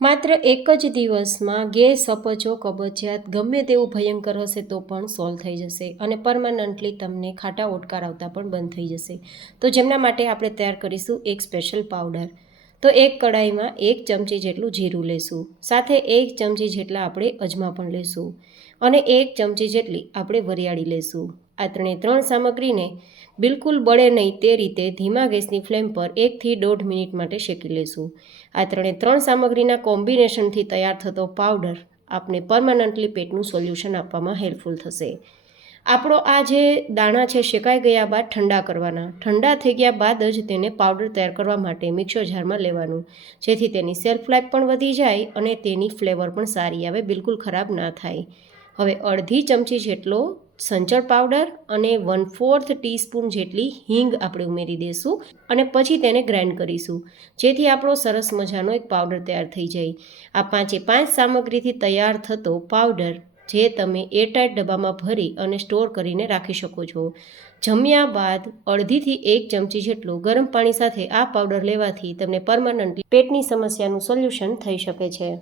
માત્ર એક જ દિવસમાં ગેસ અપચો કબજિયાત ગમે તેવું ભયંકર હશે તો પણ સોલ્વ થઈ જશે અને પરમાનન્ટલી તમને ખાટા ઓટકાર આવતા પણ બંધ થઈ જશે. તો જેમના માટે આપણે તૈયાર કરીશું એક સ્પેશિયલ પાવડર તો એક કડાઈમાં એક ચમચી જેટલું જીરું લેશું. સાથે એક ચમચી જેટલા આપણે અજમા પણ લેશું અને એક ચમચી જેટલી આપણે વરિયાળી લેશું. આ ત્રણે ત્રણ સામગ્રીને બિલકુલ બળે નહીં તે રીતે ધીમા ગેસની ફ્લેમ પર એકથી દોઢ મિનિટ માટે શેકી લેશું. આ ત્રણે ત્રણ સામગ્રીના કોમ્બિનેશનથી તૈયાર થતો પાવડર આપને પરમાનન્ટલી પેટનું સોલ્યુશન આપવામાં હેલ્પફુલ થશે. આપણો આ જે દાણા છે, શેકાઈ ગયા બાદ ઠંડા કરવાના. ઠંડા થઈ ગયા બાદ જ તેને પાવડર તૈયાર કરવા માટે મિક્સર જારમાં લેવાનું. જેથી તેની સેલ્ફ લાઈફ પણ વધી જાય અને તેની ફ્લેવર પણ સારી આવે, બિલકુલ ખરાબ ના થાય. હવે અડધી ચમચી જેટલો સંચળ પાવડર અને વન ફોર્થ ટીસ્પૂન જેટલી હિંગ આપણે ઉમેરી દઈશું અને પછી તેને ગ્રાઇન્ડ કરીશું. જેથી આપણો સરસ મજાનો એક પાવડર તૈયાર થઈ જાય. આ પાંચે પાંચ સામગ્રીથી તૈયાર થતો પાવડર જે તમે એરટાઇટ ડબ્બામાં ભરી અને સ્ટોર કરીને રાખી શકો છો. જમ્યા બાદ અડધીથી એક ચમચી જેટલું ગરમ પાણી સાથે આ પાવડર લેવાથી તમને પરમાનન્ટલી પેટની સમસ્યાનું સોલ્યુશન થઈ શકે છે.